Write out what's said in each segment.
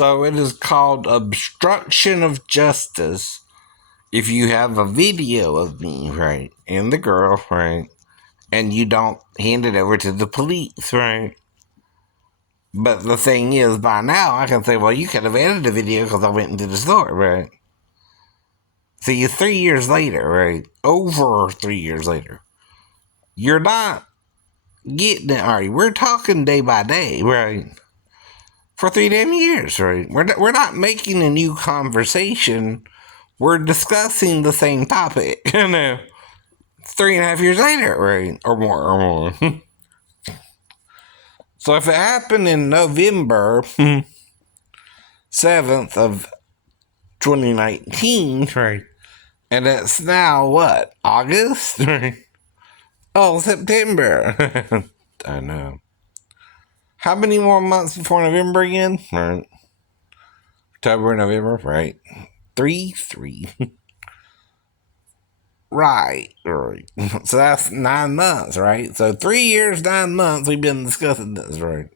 So it is called obstruction of justice if you have a video of me, right, and the girl, right, and you don't hand it over to the police, right? But the thing is, by now, I can say, well, you could have edited the video because I went into the store, right? See, 3 years later, right? Over 3 years later, you're not getting it, all right? We're talking day by day, right? For 3 damn years, right? We're not making a new conversation. We're discussing the same topic, 3.5 years later, right? Or more. So if it happened in November 7th of 2019, right? And it's now what? August? Right? Oh, September. I know. How many more months before November again? Right. October, November, right? Three. Right. So that's 9 months, right? So 3 years, 9 months, we've been discussing this, right?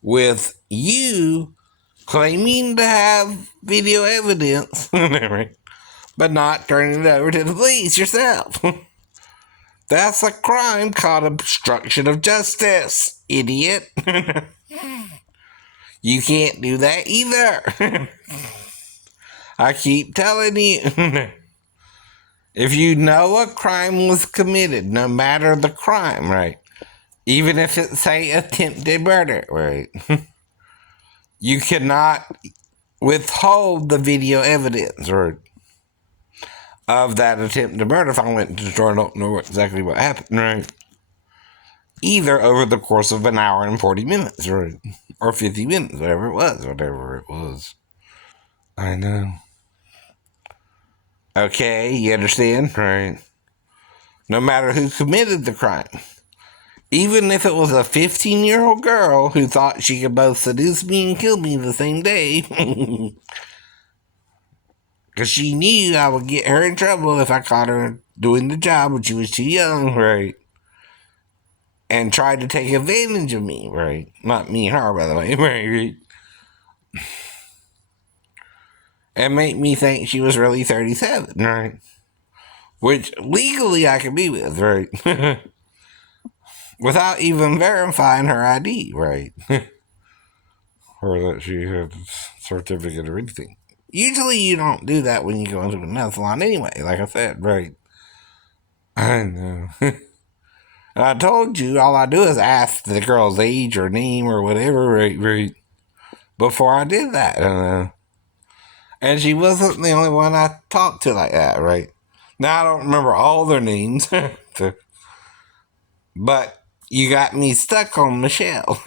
With you claiming to have video evidence, but not turning it over to the police yourself. That's a crime called obstruction of justice, idiot. You can't do that either. I keep telling you. If you know a crime was committed, no matter the crime, right? Even if it's, say, attempted murder, right? You cannot withhold the video evidence, right, of that attempted murder. If I went to the store, I don't know exactly what happened, right? Either over the course of an hour and 40 minutes, right? Or 50 minutes, whatever it was. I know. Okay, you understand? Right. No matter who committed the crime. Even if it was a 15-year-old girl who thought she could both seduce me and kill me the same day. Because she knew I would get her in trouble if I caught her doing the job when she was too young, right? And tried to take advantage of me, right? Not me and her, by the way, right? And make me think she was really 37, right? Which legally I could be with, right? Without even verifying her ID, right? Or that she had a certificate or anything. Usually you don't do that when you go into a nail salon anyway, like I said, right? I know. And I told you, all I do is ask the girl's age or name or whatever, right? Before I did that. And she wasn't the only one I talked to like that, right? Now I don't remember all their names, but you got me stuck on Michelle.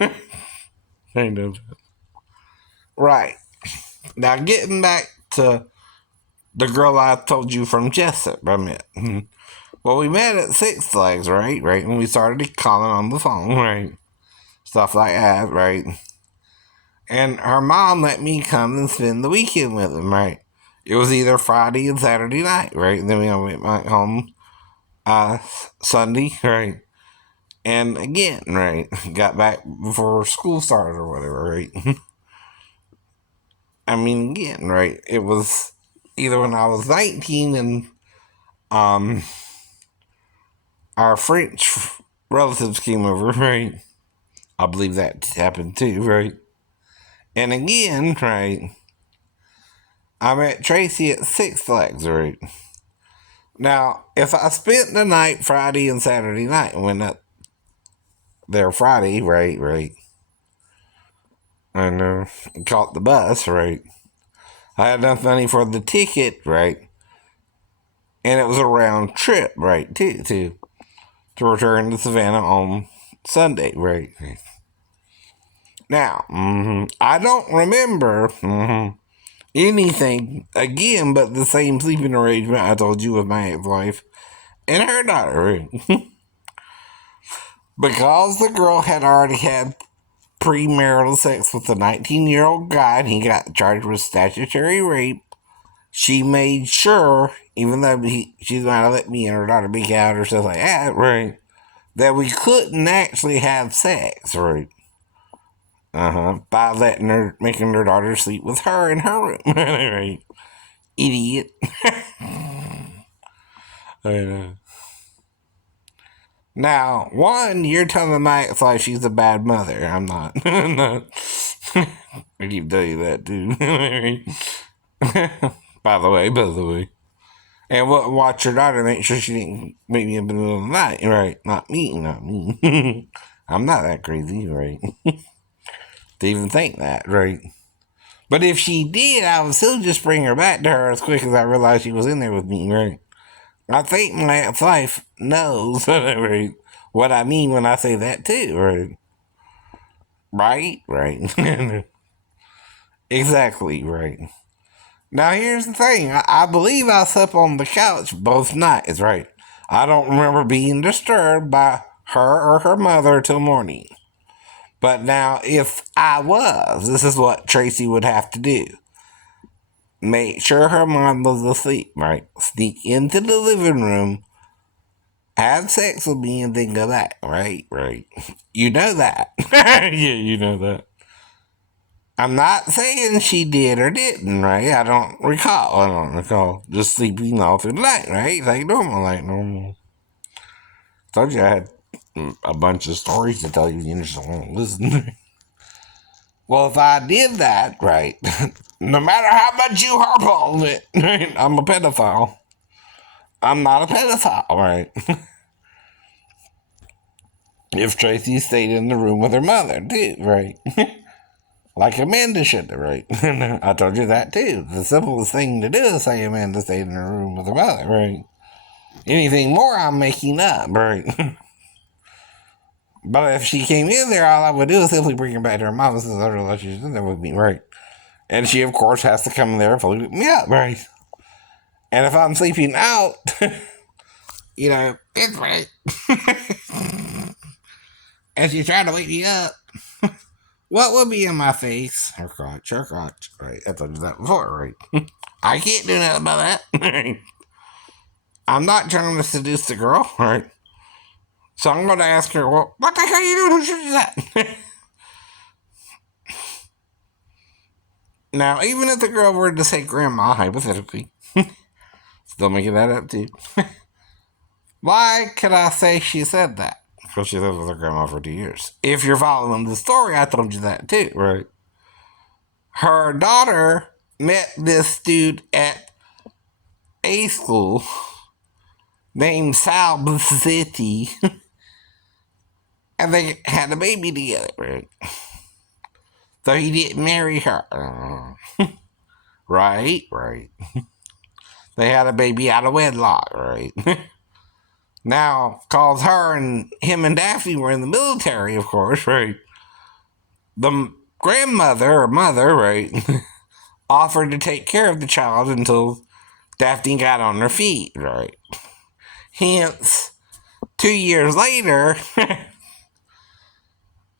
I know that. Right. Now getting back to the girl I told you from Jessup I met. Well, we met at Six Flags, right? And we started calling on the phone, right? Stuff like that, right? And her mom let me come and spend the weekend with him, right? It was either Friday and Saturday night, right? And then we went back home Sunday, right? And again, right? Got back before school started or whatever, right? I mean, again, right? It was either when I was 19 and our French relatives came over, right? I believe that happened too, right? And again, right? I met Tracy at Six Flags, right? Now, if I spent the night Friday and Saturday night and went up there Friday, right? And caught the bus, right? I had enough money for the ticket, right? And it was a round trip, right, to return to Savannah on Sunday, right? Now, I don't remember anything again but the same sleeping arrangement I told you with my ex-wife and her daughter, right? Because the girl had already had premarital sex with a 19-year-old guy and he got charged with statutory rape, she made sure, even though she's going to let me and her daughter be out or stuff like that, right, that we couldn't actually have sex, right? By making her daughter sleep with her in her room. Right. Idiot. I know. Now, one, you're telling my ex like she's a bad mother. I'm not. I'm not. I keep telling you that too. by the way. And watch your daughter, make sure she didn't wake me up in the middle of the night. Right. Not me. I'm not that crazy, right? To even think that, right? But if she did, I would still just bring her back to her as quick as I realized she was in there with me, right? I think my ex-wife knows right, what I mean when I say that too, right? Right. Exactly, right. Now here's the thing. I believe I slept on the couch both nights, right? I don't remember being disturbed by her or her mother till morning. But now, if I was, this is what Tracy would have to do. Make sure her mom was asleep, right? Sneak into the living room, have sex with me, and then go back, right? Right. You know that. Yeah, you know that. I'm not saying she did or didn't, right? I don't recall. Just sleeping all through the night, right? Like normal. Told you I had a bunch of stories to tell you. You just won't listen. Well, if I did that, right, no matter how much you harp on it, right, I'm a pedophile. I'm not a pedophile, right? If Tracy stayed in the room with her mother, too, right? Like Amanda should have, right? I told you that, too. The simplest thing to do is say Amanda stayed in her room with her mother, right? Anything more, I'm making up, right? But if she came in there, all I would do is simply bring her back to her mom and say, I realize she's in there with me, right? And she, of course, has to come in there and fully me up, right? And if I'm sleeping out, it's right. And she's trying to wake me up, what would be in my face? Her crotch. Right. I told you that before, right? I can't do nothing about that. I'm not trying to seduce the girl, right? So I'm going to ask her, well, what the hell are you doing? Who should do that? Now, even if the girl were to say grandma, hypothetically, still making that up too. Why could I say she said that? Because she lived with her grandma for 2 years. If you're following the story, I told you that too, right? Her daughter met this dude at a school named Sal City, and they had a baby together, right? So he didn't marry her. Right. They had a baby out of wedlock, right? Now, cause her and him and Daphne were in the military, of course, right? The grandmother or mother, right, offered to take care of the child until Daphne got on her feet, right? Hence, 2 years later,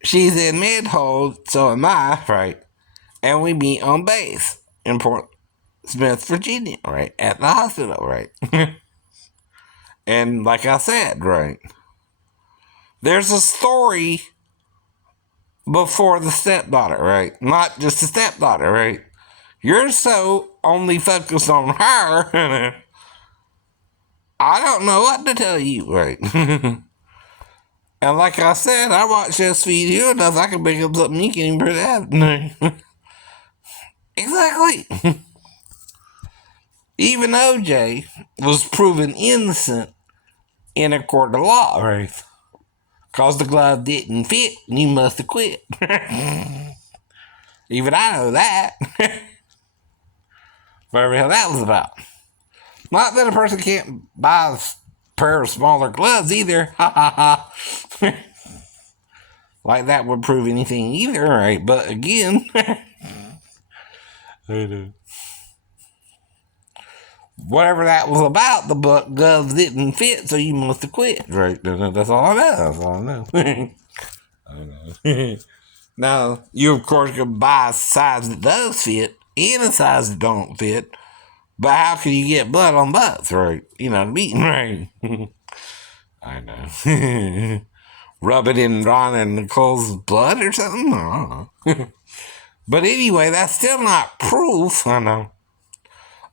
she's in mid-hold, so am I, right? And we meet on base in Port Smith, Virginia, right? At the hospital, right? And like I said, right? There's a story before the stepdaughter, right? Not just the stepdaughter, right? You're so only focused on her, I don't know what to tell you, right? And like I said, I watch this video enough, I can pick up something you can't even put out. Exactly. Even OJ was proven innocent in a court of law, right? Because the glove didn't fit and you must have quit. Even I know that. Whatever the hell that was about. Not that a person can't buy a pair of smaller gloves either. Ha ha ha. Like that would prove anything either, right? But again, whatever that was about, the gloves didn't fit, so you must have quit, right? That's all I know. That's all I know. I know. Now, you of course can buy a size that does fit and a size that don't fit, but how can you get blood on both, right? You know what I mean, right? I know. Rub it in Ron and Nicole's blood or something? I don't know. But anyway, that's still not proof. I know.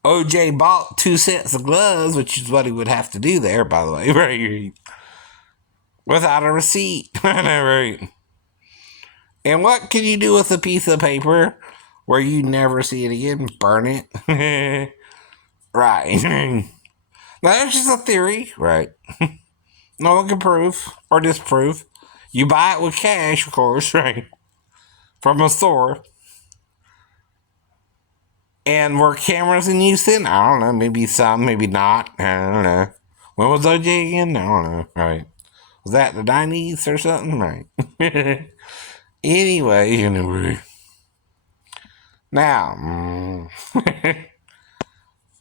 OJ bought 2 sets of gloves, which is what he would have to do there, by the way, right? Without a receipt. I know, right? And what can you do with a piece of paper where you never see it again? Burn it. Right. Now, that's just a theory, right? No one can prove or disprove. You buy it with cash, of course, right? From a store. And were cameras in use then? I don't know. Maybe some, maybe not. I don't know. When was OJ again? I don't know. Right. Was that the 90s or something? Right. Anyway. Now,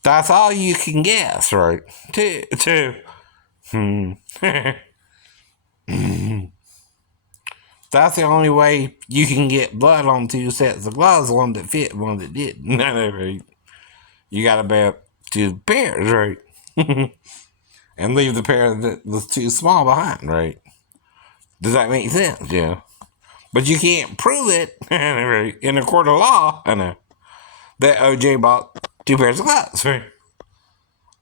that's all you can guess, right? Two. That's the only way you can get blood on 2 sets of gloves, one that fit, one that didn't. Right? You gotta buy 2 pairs, right? And leave the pair that was too small behind, right? Does that make sense? Yeah. But you can't prove it right, in a court of law, I know, that OJ bought 2 pairs of gloves, right?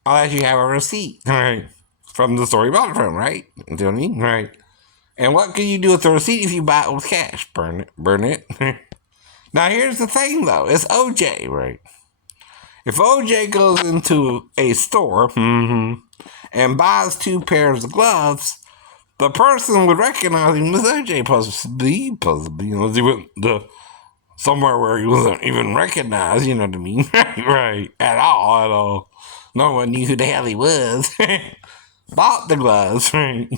Unless you have a receipt, right? From the store you bought it from, right? You know what I mean? Right. And what can you do with the receipt if you buy it with cash? Burn it. Burn it. Now, here's the thing, though. It's OJ, right? If OJ goes into a store and buys 2 pairs of gloves, the person would recognize him as OJ, possibly, unless he went to somewhere where he wasn't even recognized, you know what I mean? Right. At all. No one knew who the hell he was. Bought the gloves, right?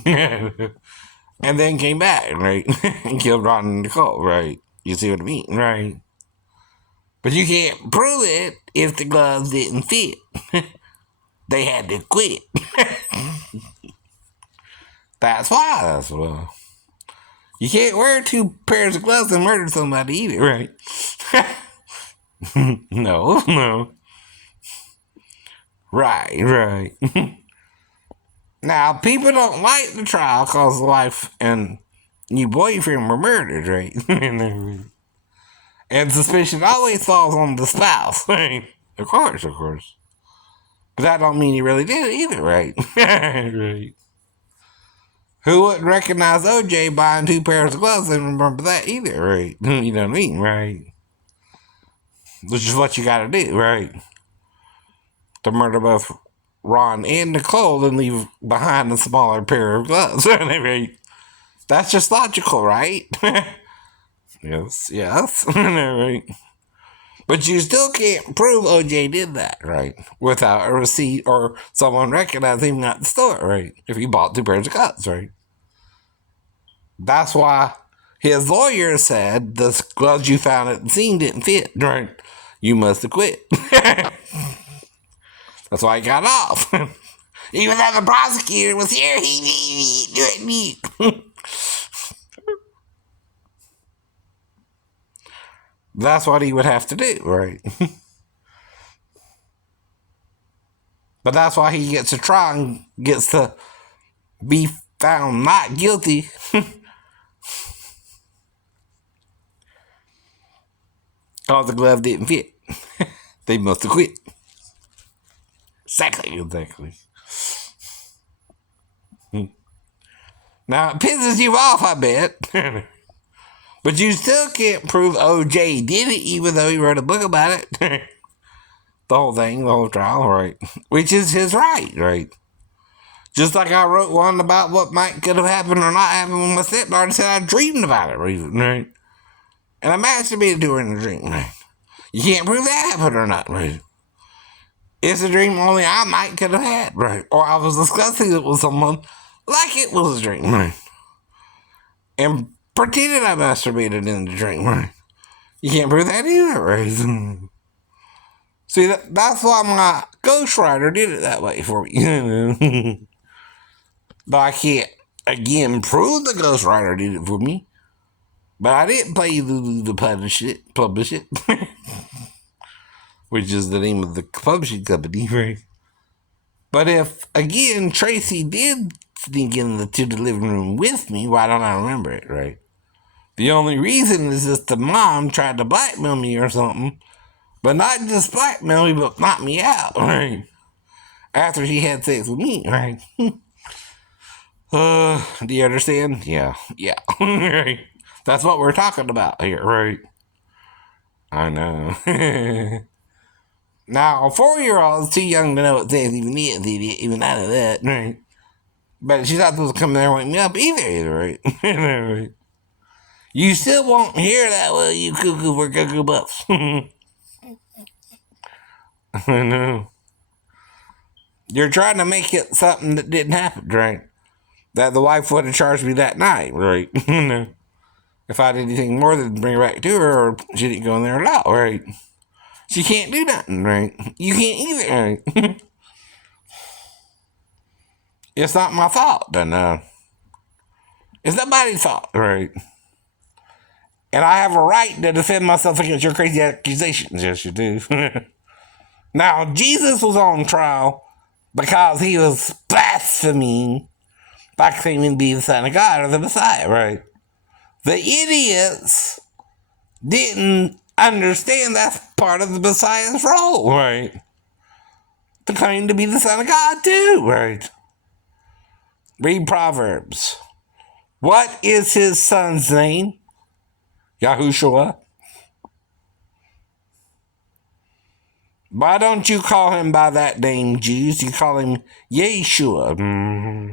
And then came back, right? And killed Ron and Nicole, right? You see what I mean, right? But you can't prove it if the gloves didn't fit. They had to quit. That's why. You can't wear 2 pairs of gloves and murder somebody either, right? No. Right. Now, people don't like the trial because the wife and your boyfriend were murdered, right? And suspicion always falls on the spouse, right? Of course. But that don't mean he really did it either, right? Right. Who wouldn't recognize OJ buying 2 pairs of gloves and remember that either, right? You know what I mean, right? Which is what you gotta do, right? To murder both Ron and Nicole and leave behind a smaller pair of gloves, right? That's just logical, right? Yes. Right. But you still can't prove OJ did that, right? Without a receipt or someone recognizing him at the store, right? If he bought 2 pairs of gloves, right? That's why his lawyer said the gloves you found at the scene didn't fit, right? You must have quit. That's why he got off. Even though the prosecutor was here, he didn't do it. That's what he would have to do, right? But that's why he gets to try and gets to be found not guilty. Because the glove didn't fit. They must have quit. Exactly. Now, it pisses you off, I bet. But you still can't prove OJ did it, even though he wrote a book about it. The whole thing, the whole trial, right? Which is his right? Just like I wrote one about what might could have happened or not happened when my stepdaughter said I dreamed about it, right? And I masturbated to her in a dream, right? You can't prove that happened or not, right? It's a dream only I might could have had, right? Or I was discussing it with someone like it was a dream, right? And pretended I masturbated in the dream, right? You can't prove that either, right? See, that's why my ghostwriter did it that way for me. But I can't, again, prove the ghostwriter did it for me. But I didn't pay Lulu to publish it. Which is the name of the publishing company, right? But if, again, Tracy did sneak into the living room with me, why don't I remember it, right? The only reason is just the mom tried to blackmail me or something. But not just blackmail me, but knock me out, right? After she had sex with me, right? Do you understand? Yeah. Right. That's what we're talking about here, right? I know. Now, a 4-year-old is too young to know what sex even is, idiot. Even out of that, right? But she's not supposed to come there and wake me up either, right? You still won't hear that, will you, cuckoo for cuckoo buffs? I know. You're trying to make it something that didn't happen, right? That the wife would have charged me that night, right? If I did anything more than bring her back to her, or she didn't go in there at all, right? She can't do nothing, right? You can't either, right? It's not my fault, then. It's nobody's fault, right? And I have a right to defend myself against your crazy accusations. Yes, you do. Now, Jesus was on trial because he was blaspheming by claiming to be the Son of God or the Messiah, right? The idiots didn't understand that's part of the Messiah's role, right? To claim to be the Son of God, too, right? Read Proverbs. What is his son's name? Yahushua. Why don't you call him by that name, Jews? You call him Yeshua. Mm-hmm.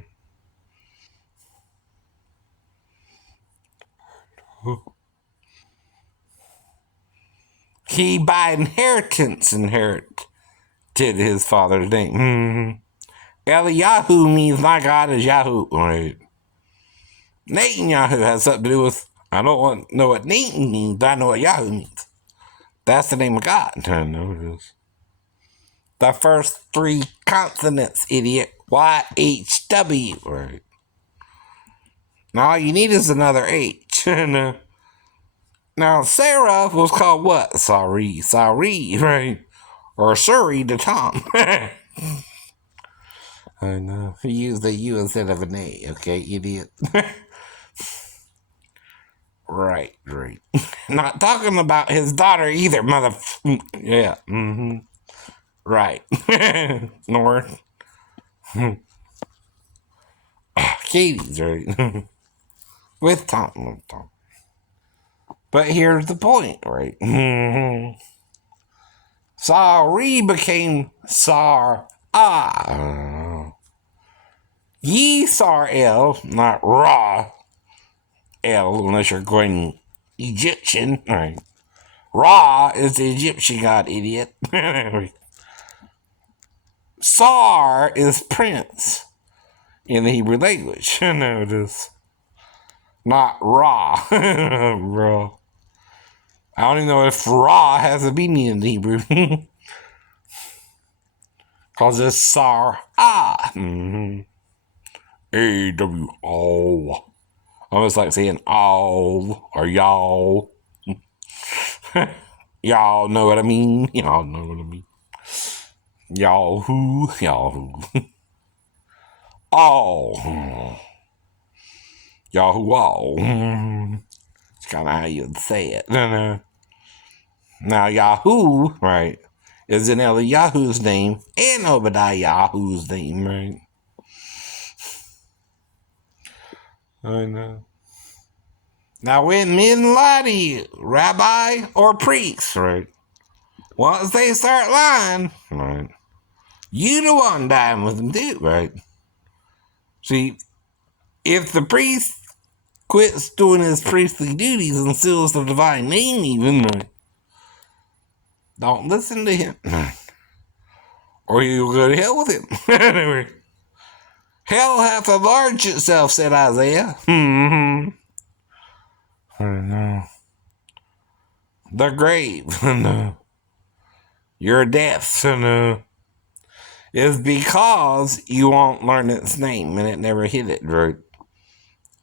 He by inheritance inherited his father's name. Mm-hmm. Eliyahu means my God is Yahoo. Right? Netanyahu has something to do with, I don't want to know what Nathan means, but I know what Yahoo means. That's the name of God. I know it is. The first 3 consonants, idiot. YHW. Right. Now all you need is another H. Now Sarah was called what? Sorry, right? Or Suri to Tom. I know. He used a U instead of an A, okay, idiot? Right. Not talking about his daughter either, mother. Yeah. Mm-hmm. Right. North. Katie's right. With Tom. But here's the point, right? Sari became Sar. Ye Sar El, not Ra El, unless you're going Egyptian, right? Ra is the Egyptian god, idiot. Sar is prince in the Hebrew language. No, it is not Ra. Ra. I don't even know if Ra has a meaning in Hebrew. Because it's Sar. Mm-hmm. A-W-O. Almost like saying all or y'all. Y'all know what I mean? Y'all know what I mean. Yahoo. All. Yahoo all. It's kind of how you'd say it. Now, Yahoo, right, is in Eliyahu's name and Obadiah Yahu's name, right? I know. Now, when men lie to you, rabbi or priest, right, once they start lying, right, you the one dying with them too, right? See, if the priest quits doing his priestly duties and steals the divine name even, right, don't listen to him. Or you'll go to hell with him. Anyway. Hell hath enlarged itself, said Isaiah. Mm-hmm. I know. The grave, your death, is because you won't learn its name, and it never hit it, right?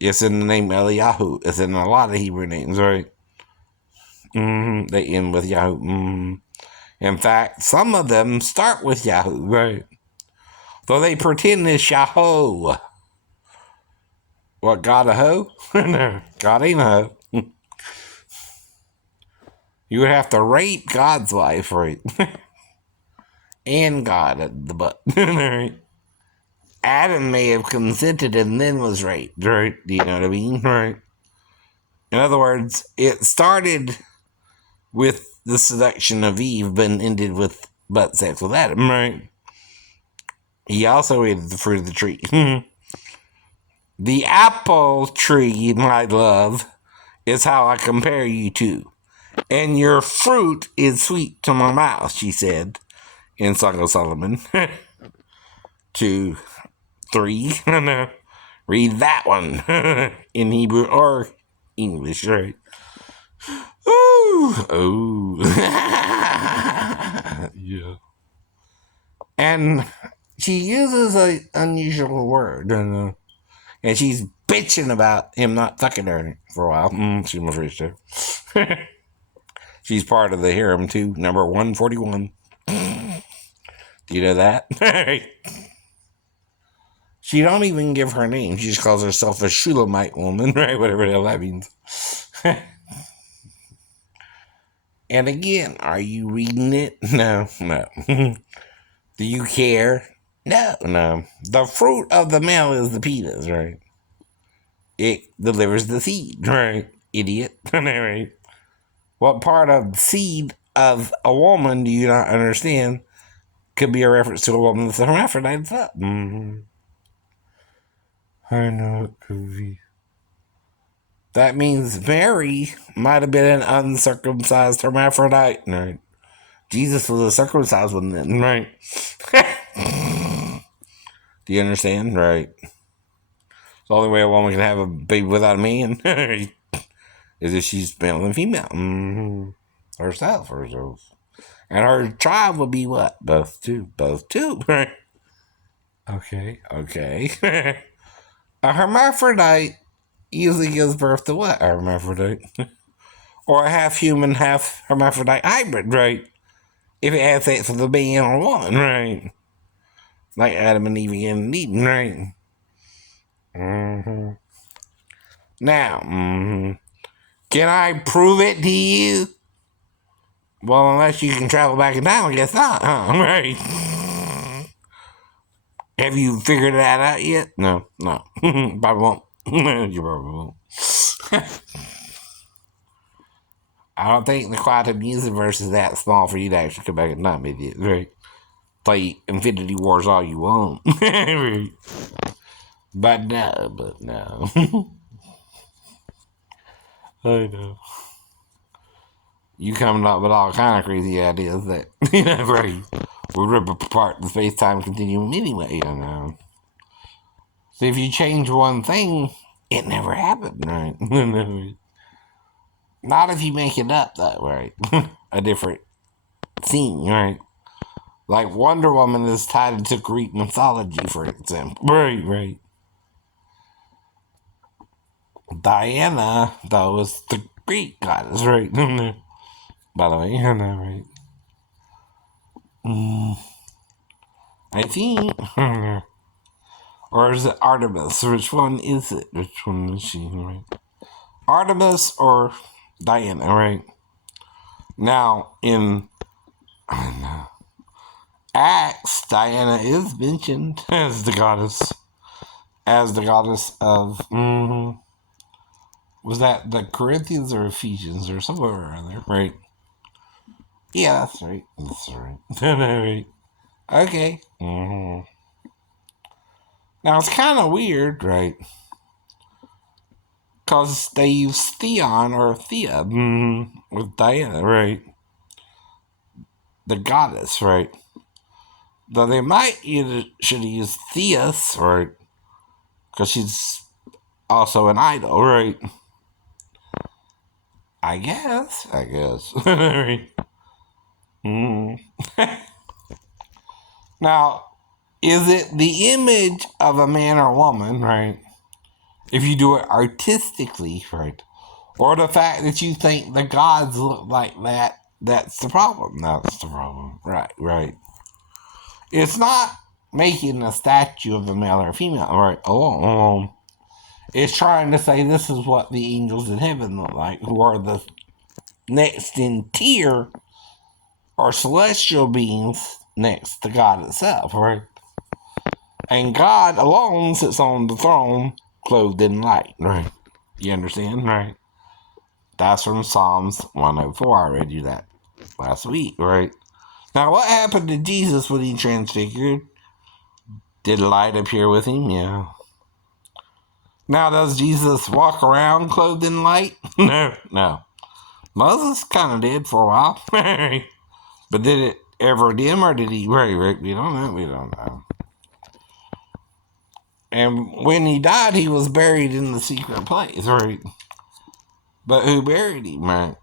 It's in the name Eliyahu. It's in a lot of Hebrew names, right? Mm-hmm. They end with Yahoo. Mm-hmm. In fact, some of them start with Yahoo, right? Though they pretend it's Yahoo. What, God a hoe? No, God ain't a hoe. You would have to rape God's wife, right? And God at the butt, right? Adam may have consented and then was raped, right? Do you know what I mean, right? In other words, it started with the seduction of Eve, but ended with butt sex with Adam, right? He also ate the fruit of the tree. The apple tree, my love, is how I compare you to. And your fruit is sweet to my mouth, she said in Song of Solomon. 2, 3. Read that one in Hebrew or English, right? Ooh. Oh. Yeah. And she uses an unusual word, and she's bitching about him not fucking her for a while. She's my first too. She's part of the harem too, number 141. Do you know that? She don't even give her name. She just calls herself a Shulamite woman, right? Whatever the hell that means. And again, are you reading it? No. Do you care? No. The fruit of the male is the penis, right? It delivers the seed, right? Idiot. Right? What part of the seed of a woman do you not understand? Could be a reference to a woman that's a hermaphrodite. I know it could be. That means Mary might have been an uncircumcised hermaphrodite, right? Jesus was a circumcised one then, right? Do you understand? Right. The only way a woman can have a baby without a man is if she's male and female. Herself. And her child would be what? Both two. Right? Okay. A hermaphrodite usually gives birth to what? A hermaphrodite. Or a half human, half hermaphrodite hybrid, right? If it has sex with a man or a woman, right? Like Adam and Eve and Eden, right? Now, can I prove it to you? Well, unless you can travel back in time, I guess not, huh? Right? Have you figured that out yet? No. Probably won't. You probably won't. I don't think the quantum universe is that small for you to actually come back in time, idiot. Right? Play Infinity Wars all you want. Right? But no. I know. You coming up with all kind of crazy ideas that, right, would rip apart the space-time continuum anyway, So if you change one thing, it never happened, right? Not if you make it up, though, right? A different scene, right? Like Wonder Woman is tied into Greek mythology, for example. Right. Diana, though, is the Greek goddess, right? By the way, right? I think. Or is it Artemis? Which one is it? Which one is she, right? Artemis or Diana, right? Now, in Acts, Diana is mentioned as the goddess of, was that the Corinthians or Ephesians or somewhere around there, right? Yeah, that's right. Right. Okay. Now, it's kind of weird, right? Because they use Theon or Thea with Diana, right? The goddess, right? Though they should use Theus, right? Because she's also an idol, right? I guess. Right. Now, is it the image of a man or woman, right? If you do it artistically, right? Or the fact that you think the gods look like that, that's the problem. That's the problem. Right. It's not making a statue of a male or female, right? It's trying to say this is what the angels in heaven look like, who are the next in tier are celestial beings next to God itself, right? And God alone sits on the throne, clothed in light, right? You understand, right? That's from Psalms 104. I read you that last week, right? Now, what happened to Jesus when he transfigured? Did light appear with him? Yeah. Now, does Jesus walk around clothed in light? No. Moses kind of did for a while. But did it ever dim or did he? Right. We don't know. And when he died, he was buried in the secret place, right? But who buried him, right?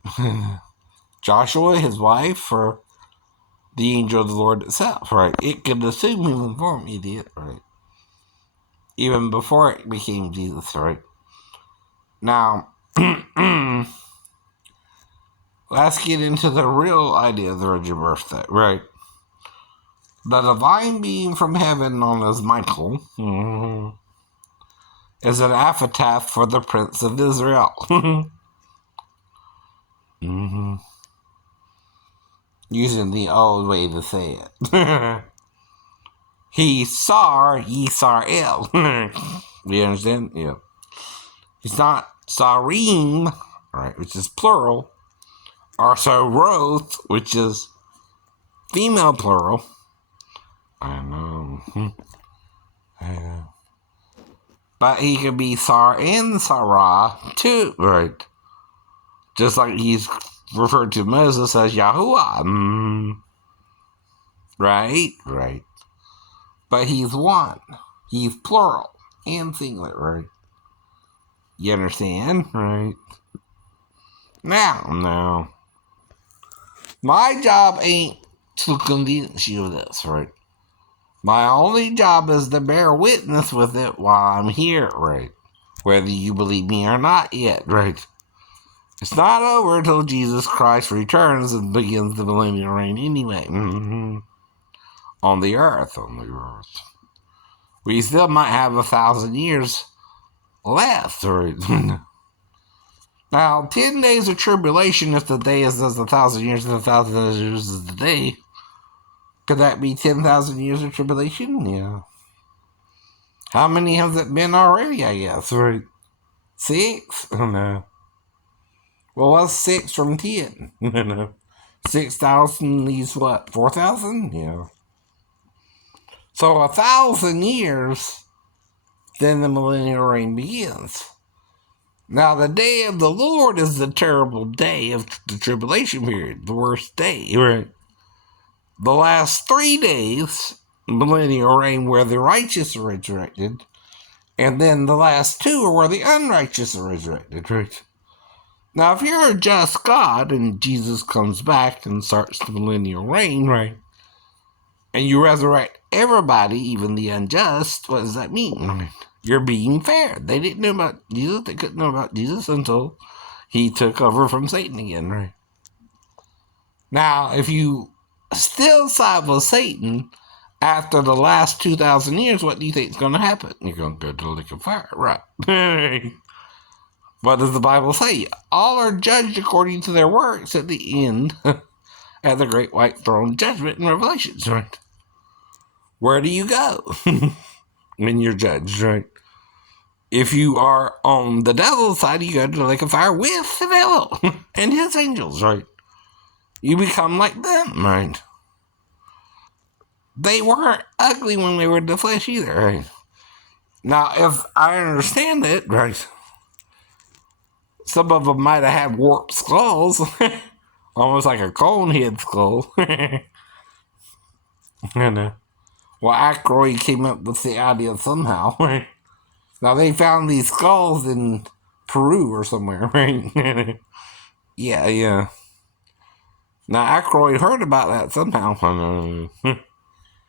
Joshua, his wife, or the angel of the Lord itself, right? It could assume human form, idiot, right? Even before it became Jesus, right? Now, let's get into the real idea of the virgin birth, right? The divine being from heaven, known as Michael, is an epitaph for the Prince of Israel. Using the old way to say it. He saw Yisrael. You understand? Yeah. He's not Sarim, right, which is plural, or Saroth, which is female plural. I know. But he could be Sar and Sarah too, right? Just like he's referred to Moses as Yahuwah. Right. But he's one. He's plural and singular, right? You understand? Right. Now. My job ain't to convince you of this, right? My only job is to bear witness with it while I'm here, right? Whether you believe me or not yet, right? It's not over until Jesus Christ returns and begins the millennial reign anyway. On the earth. We still might have 1,000 years left, right? Now, 10 days of tribulation, if the day is as 1,000 years and 1,000 years is the day, could that be 10,000 years of tribulation? Yeah. How many has it been already, I guess, right? 6? Oh, no. Well, what's 6 from 10? No. 6,000 leaves what? 4,000? Yeah. So 1,000 years, then the millennial reign begins. Now, the day of the Lord is the terrible day of the tribulation period, the worst day, right? The last 3 days, millennial reign, where the righteous are resurrected, and then the last 2 are where the unrighteous are resurrected, right? Now, if you're a just God and Jesus comes back and starts the millennial reign, right, and you resurrect everybody, even the unjust, what does that mean? You're being fair. They didn't know about Jesus. They couldn't know about Jesus until he took over from Satan again, right? Now, if you still side with Satan after the last 2,000 years, what do you think is going to happen? You're going to go to the lake of fire, right? What does the Bible say? All are judged according to their works at the end at the great white throne judgment in Revelations, right? Where do you go when you're judged, right? If you are on the devil's side, you go to the lake of fire with the devil and his angels, right? You become like them, right? They weren't ugly when they were in the flesh either, right? Now, if I understand it, right, some of them might have had warped skulls, almost like a cone head skull. And, well, Aykroyd came up with the idea somehow. Now, they found these skulls in Peru or somewhere, right? Yeah. Now, Aykroyd heard about that somehow.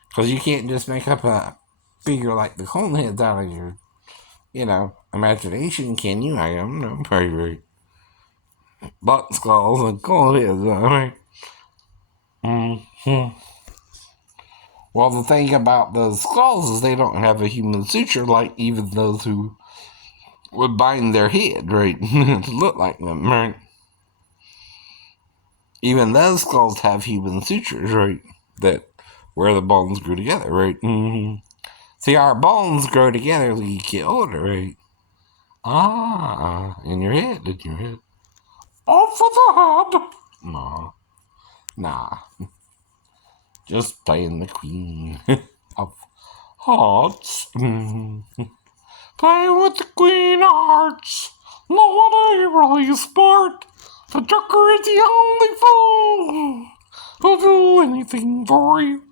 Because you can't just make up a figure like the cone heads out of your, imagination, can you? I don't know. Very butt skulls and cone heads, right? Well, the thing about those skulls is they don't have a human suture like even those who would bind their head, right? To look like them, right? Even those skulls have human sutures, right? That where the bones grew together, right? Mm-hmm. See, our bones grow together as you get older, right? Ah, in your head. Off with the head! No, nah. Just playing the queen of hearts. Playing with the queen of hearts. Nobody really smart. The Joker is the only fool who'll do anything for you.